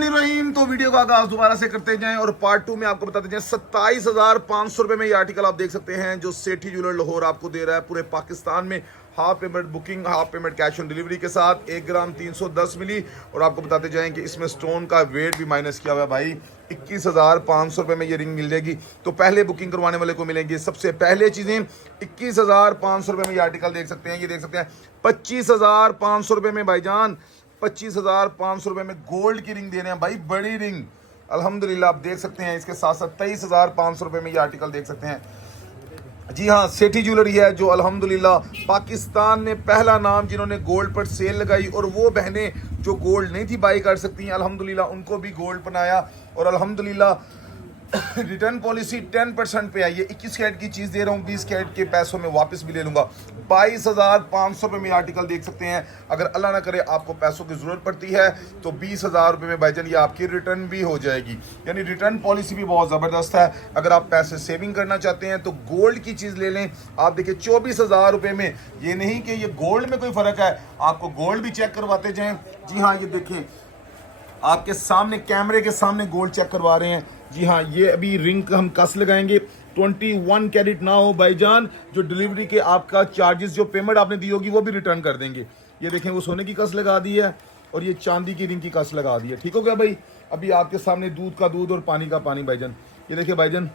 रहीम। तो वीडियो का आगाज दोबारा से करते जाएं और पार्ट 2 में आपको बताते जाएं 27,500 रुपए में ये आर्टिकल आप देख सकते हैं जो सेठी ज्वेलर लाहौर आपको दे रहा है पूरे पाकिस्तान में। Half payment booking, half payment cash on delivery के साथ 1 ग्राम 310 मिली। और आपको बताते जाएं कि इसमें स्टोन का वेट भी माइनस किया हुआ है भाई। 21,500 रुपए में ये रिंग मिल जाएगी। तो पहले बुकिंग करवाने वाले को मिलेंगी सबसे पहले चीजें 21,500 रुपए में ये आर्टिकल देख सकते हैं। ये देख सकते हैं 25,500 रुपए में भाईजान, 25,500 रुपए में गोल्ड की रिंग दे रहे हैं भाई, बड़ी रिंग अल्हम्दुलिल्लाह। आप देख सकते हैं इसके साथ साथ 23,500 रुपए में ये आर्टिकल देख सकते हैं। जी हाँ, सेठी ज्वेलरी है जो अल्हम्दुलिल्लाह पाकिस्तान में पहला नाम जिन्होंने गोल्ड पर सेल लगाई। और वो बहनें जो गोल्ड नहीं थी बाई कर सकती हैं, अल्हम्दुलिल्लाह उनको भी गोल्ड बनाया। और अल्हम्दुलिल्लाह रिटर्न पॉलिसी 10% पे आई है। 21 कैरेट की चीज़ दे रहा हूँ, 20 कैरेट के पैसों में वापस भी ले लूँगा। 22,500 रुपये में आर्टिकल देख सकते हैं। अगर अल्लाह ना करे आपको पैसों की ज़रूरत पड़ती है तो 20,000 रुपये में भाईजान ये आपकी रिटर्न भी हो जाएगी। यानी रिटर्न पॉलिसी भी बहुत ज़बरदस्त है। अगर आप पैसे सेविंग करना चाहते हैं तो गोल्ड की चीज़ ले लें। आप देखिए 24,000 रुपये में, ये नहीं कि ये गोल्ड में कोई फ़र्क है, आपको गोल्ड भी चेक करवाते जाएँ। जी हाँ, ये देखें आपके सामने कैमरे के सामने गोल्ड चेक करवा रहे हैं। जी हाँ, ये अभी रिंग हम कस लगाएंगे। 21 कैरेट ना हो भाईजान, जो डिलीवरी के आपका चार्जेस जो पेमेंट आपने दी होगी वो भी रिटर्न कर देंगे। ये देखें वो सोने की कस लगा दी है और ये चांदी की रिंग की कस लगा दी है। ठीक हो गया भाई। अभी आपके सामने दूध का दूध और पानी का पानी भाईजान। ये देखिए भाईजान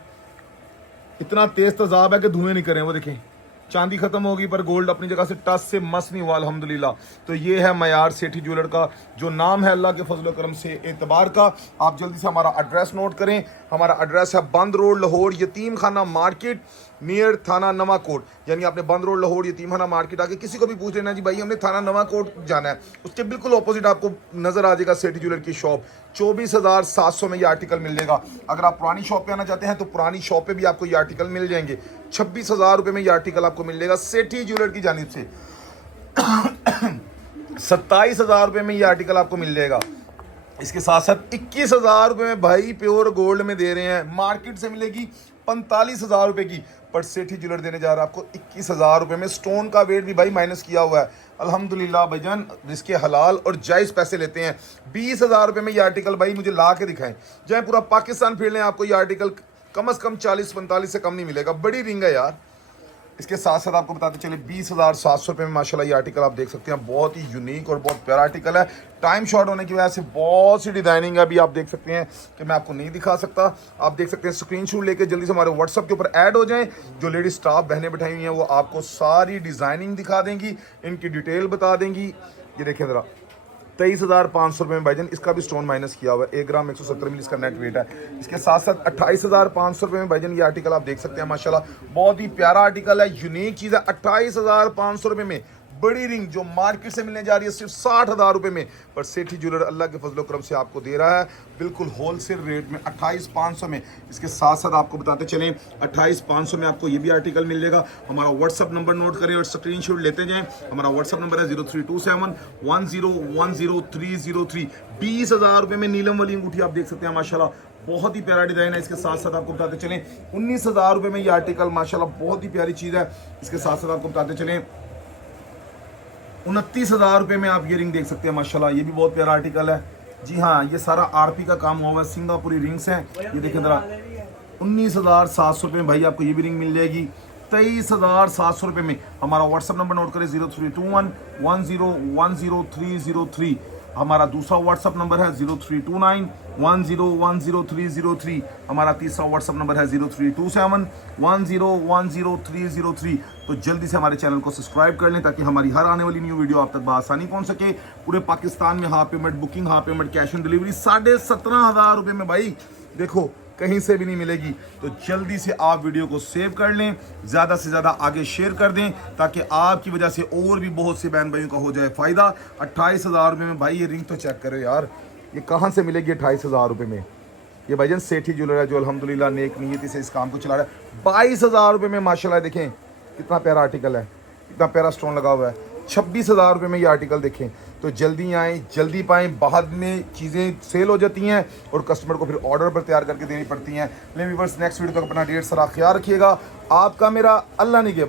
इतना तेज तेजाब है कि धुएं नहीं करें। वो देखें चांदी खत्म होगी पर गोल्ड अपनी जगह से टच से मस नहीं हुआ अल्हम्दुलिल्लाह। तो ये है मयार सेठी ज्वेलर का जो नाम है अल्लाह के फजल करम से एतबार का। आप जल्दी से हमारा एड्रेस नोट करें। हमारा एड्रेस है बंद रोड लाहौर, यतीम खाना मार्केट नियर थाना नवा कोट। यानी आपने बंद रोड लाहौर यतीम खाना मार्केट आके किसी को भी पूछ लेना जी भाई हमने थाना नवा कोट जाना है, उसके बिल्कुल ऑपोजिट आपको नजर आ जाएगा सेठी ज्वेलर की शॉप। 24,700 में ये आर्टिकल मिल जाएगा। अगर आप पुरानी शॉप पे आना चाहते हैं तो पुरानी शॉप पे भी आपको ये आर्टिकल मिल जाएंगे। 26,000 रुपये में ये आर्टिकल आपको मिल जाएगा सेठी ज्वेलर की जानिब से। 27,000 रुपये में ये आर्टिकल आपको मिल जाएगा। इसके साथ साथ 21,000 रुपये में भाई प्योर गोल्ड में दे रहे हैं। मार्केट से मिलेगी 45,000 रुपये की, पर सेठी ज्वेलर देने जा रहा है आपको 21,000 रुपये में। स्टोन का वेट भी भाई माइनस किया हुआ है अल्हम्दुलिल्लाह भाईजान। जिसके हलाल और जायज़ पैसे लेते हैं। 20,000 रुपये में ये आर्टिकल भाई मुझे ला के दिखाएं, चाहे पूरा पाकिस्तान फिर लें, आपको ये आर्टिकल कम से कम 40-45 से कम नहीं मिलेगा। बड़ी रिंग है यार। इसके साथ साथ आपको बताते चले 20,700 रुपये में माशाल्लाह ये आर्टिकल आप देख सकते हैं। बहुत ही यूनिक और बहुत प्यारा आर्टिकल है। टाइम शॉर्ट होने की वजह से बहुत सी डिज़ाइनिंग अभी आप देख सकते हैं कि मैं आपको नहीं दिखा सकता। आप देख सकते हैं स्क्रीनशॉट लेके जल्दी से हमारे व्हाट्सअप के ऊपर ऐड हो जाएं। जो लेडी स्टाफ बहनें बैठाई हुई हैं वो आपको सारी डिज़ाइनिंग दिखा देंगी, इनकी डिटेल बता देंगी। ये देखें ज़रा 23,500 रुपये में भाईजान इसका भी स्टोन माइनस किया हुआ है। 1 ग्राम 170 मिली इसका नेट वेट है। इसके साथ साथ 28,500 रुपये में भाईजान ये आर्टिकल आप देख सकते हैं। माशाल्लाह बहुत ही प्यारा आर्टिकल है, यूनिक चीज़ है। 28,500 रुपये में बड़ी रिंग जो मार्केट से मिलने जा रही है सिर्फ 60,000 रुपये में, पर सेठी ज्वेलर अल्लाह के फजल करम से आपको दे रहा है बिल्कुल होलसेल रेट में 28,500 में। इसके साथ साथ आपको बताते चलें 28,500 में आपको ये भी आर्टिकल मिल जाएगा। हमारा व्हाट्सअप नंबर नोट करें और स्क्रीनशॉट लेते जाएं। हमारा व्हाट्सअप नंबर है 0327101303। 20,000 रुपये में नीलम वाली अंगूठी आप देख सकते हैं माशाल्लाह बहुत ही प्यारा डिजाइन है। इसके साथ साथ आपको बताते चलें 19,000 रुपये में ये आर्टिकल माशाल्लाह बहुत ही प्यारी चीज़ है। इसके साथ साथ आपको बताते चलें 29,000 रुपये में आप ये रिंग देख सकते हैं माशाल्लाह ये भी बहुत प्यारा आर्टिकल है। जी हाँ, ये सारा आरपी का काम हुआ हुआ है, सिंगापुरी रिंग्स हैं। ये देखें ज़रा 19,700 रुपये में भाई आपको ये भी रिंग मिल जाएगी। 23,700 रुपये में हमारा व्हाट्सअप नंबर नोट करें 032110100303। हमारा दूसरा व्हाट्सअप नंबर है 032910100303। हमारा तीसरा व्हाट्सअप नंबर है 032710100303। तो जल्दी से हमारे चैनल को सब्सक्राइब कर लें ताकि हमारी हर आने वाली न्यू वीडियो आप तक बआसानी पहुंच सके। पूरे पाकिस्तान में half payment booking, half payment cash on delivery 17,500 रुपये में भाई देखो कहीं से भी नहीं मिलेगी। तो जल्दी से आप वीडियो को सेव कर लें, ज़्यादा से ज़्यादा आगे शेयर कर दें ताकि आपकी वजह से और भी बहुत से बहन भाइयों का हो जाए फ़ायदा। 28,000 रुपये में भाई ये रिंग तो चेक करो यार, ये कहाँ से मिलेगी 28,000 रुपये में। ये भाईजान सेठी ज्वेलर है जो अल्हम्दुलिल्लाह नेक नीयती से इस काम को चला रहा है। 22,000 रुपये में माशाल्लाह देखें कितना प्यारा आर्टिकल है, कितना प्यारा स्टोन लगा हुआ है। 26,000 रुपये में ये आर्टिकल देखें। तो जल्दी आएँ, जल्दी पाएँ। बाद में चीज़ें सेल हो जाती हैं और कस्टमर को फिर ऑर्डर पर तैयार करके देनी पड़ती हैं। ले व्यूअर्स नेक्स्ट वीडियो तक अपना ढेर सारा ख्याल रखिएगा। आपका मेरा अल्लाह निगहबान।